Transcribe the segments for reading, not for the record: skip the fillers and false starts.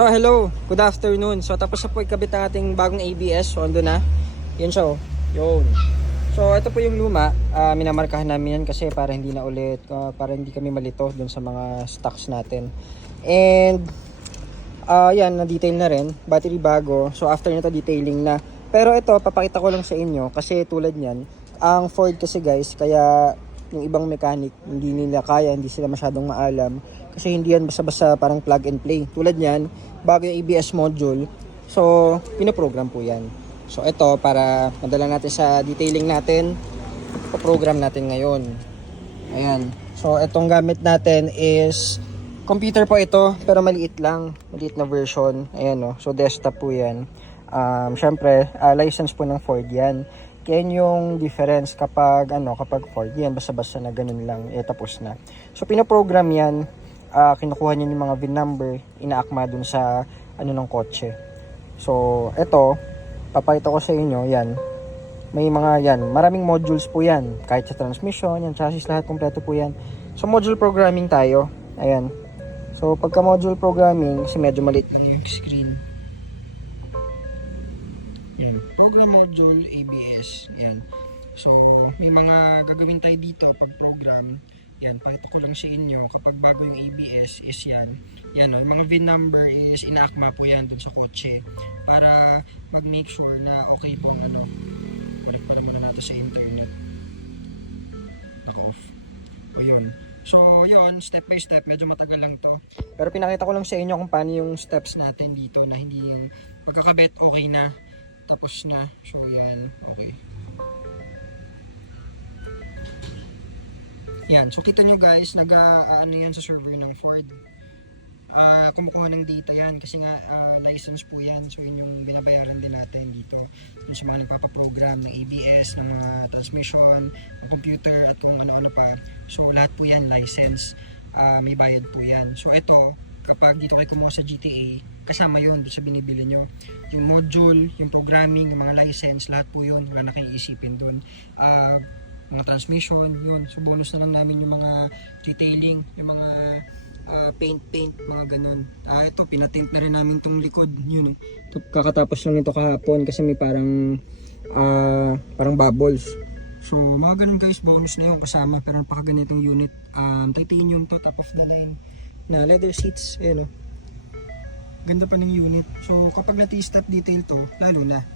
So hello, good afternoon. So tapos na po ikabit ang ating bagong ABS. So ando na. Yun siya oh. Yun. So ito po yung luma. Minamarkahan namin yan kasi para hindi na ulit, para hindi kami malito dun sa mga stocks natin. And yan, na-detail na rin. Battery bago. So after nito detailing na. Pero ito, papakita ko lang sa inyo kasi tulad niyan, ang Ford kasi guys, kaya yung ibang mechanic, hindi nila kaya, hindi sila masyadong maalam. Kasi hindi yan basta-basta parang plug and play. Tulad niyan, bago yung ABS module. So, pinoprogram po yan. So, ito, para madala natin sa detailing natin, ipoprogram natin ngayon. Ayan. So, itong gamit natin is, computer po ito, pero maliit lang. Maliit na version. Ayan o. So, desktop po yan. Syempre, license po ng Ford yan. Kaya yung difference kapag Ford yan, basta-basta na ganun lang, tapos na. So, pinoprogram yan, kinukuha niya yung mga VIN number, inaakma dun sa ng kotse. So, eto, papakita ko sa inyo, yan. May mga yan, maraming modules po yan. Kahit sa transmission, yan, chassis, lahat kompleto po yan. So, module programming tayo. Ayan. So, pagka module programming, kasi medyo maliit lang yung screen. Yan. Program module, ABS. Yan. So, may mga gagawin tayo dito pag program. Yan, pakita ko lang sa inyo, kapag bago yung ABS is yan. Yan, yung mga VIN number is inaakma po yan dun sa kotse. Para mag-make sure na okay po ang balik para muna natin sa internet. Naka-off. O yun. So, yun, step by step, medyo matagal lang to. Pero pinakita ko lang sa inyo kung paano yung steps natin dito na hindi yung pagkakabit, okay na. Tapos na. So, yan, okay. Yan, so kita nyo guys, nag-ano yan sa server ng Ford. Kumukuha ng data yan kasi nga license po yan. So yun yung binabayaran din natin dito. Yun sa mga nagpapaprogram ng ABS, ng mga transmission, ng computer at kung ano-ano pa. So lahat po yan license, may bayad po yan. So ito, kapag dito kayo kumuha sa GTA, kasama yun sa binibili nyo. Yung module, yung programming, yung mga license, lahat po yun. Wala na kayong isipin dun. Mga transmission, yun. So bonus na lang namin yung mga detailing, yung mga paint, mga ganun. Ito, pinatint na rin namin tong likod, yun. Ito, kakatapos lang nito kahapon kasi may parang bubbles. So mga ganun guys, bonus na yun kasama, pero napakaganitong unit. Titanium to, top of the line na leather seats, ayun o. Ganda pa ng unit. So kapag nati-step detail to, lalo na.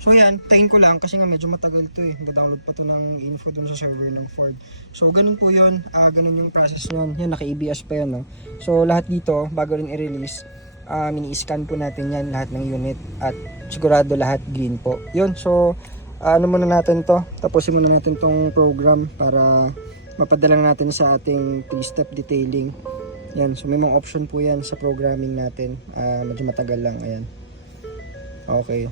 So yan, tayin ko lang kasi nga medyo matagal to eh. Na-download pa to ng info dun sa server ng Ford. So ganun po yun, ganun yung process yun. Yan, naka-ABS pa yan no. So lahat dito, bago rin i-release, mini-scan po natin yan, lahat ng unit. At sigurado lahat green po. Yun, so ano muna natin to, tapusin muna natin tong program para mapadala natin sa ating 3-step detailing. Yan, so may mga option po yan sa programming natin. Medyo matagal lang, ayan. Okay.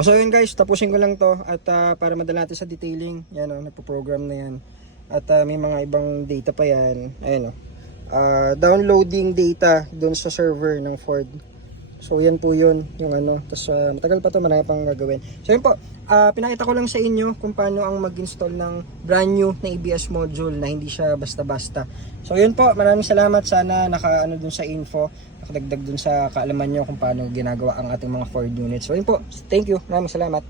So yun guys, tapusin ko lang to at para madala natin sa detailing, yan o, nagpo-program na yan. At may mga ibang data pa yan, ayan o. Downloading data doon sa server ng Ford. So yan po yun, yung tapos matagal pa to, marami pang gagawin. So yun po, pinakita ko lang sa inyo kung paano ang mag-install ng brand new na ABS module na hindi siya basta-basta. So yun po, maraming salamat, sana naka-ano dun sa info, nakadagdag dun sa kaalaman nyo kung paano ginagawa ang ating mga Ford units. So yun po, thank you, maraming salamat.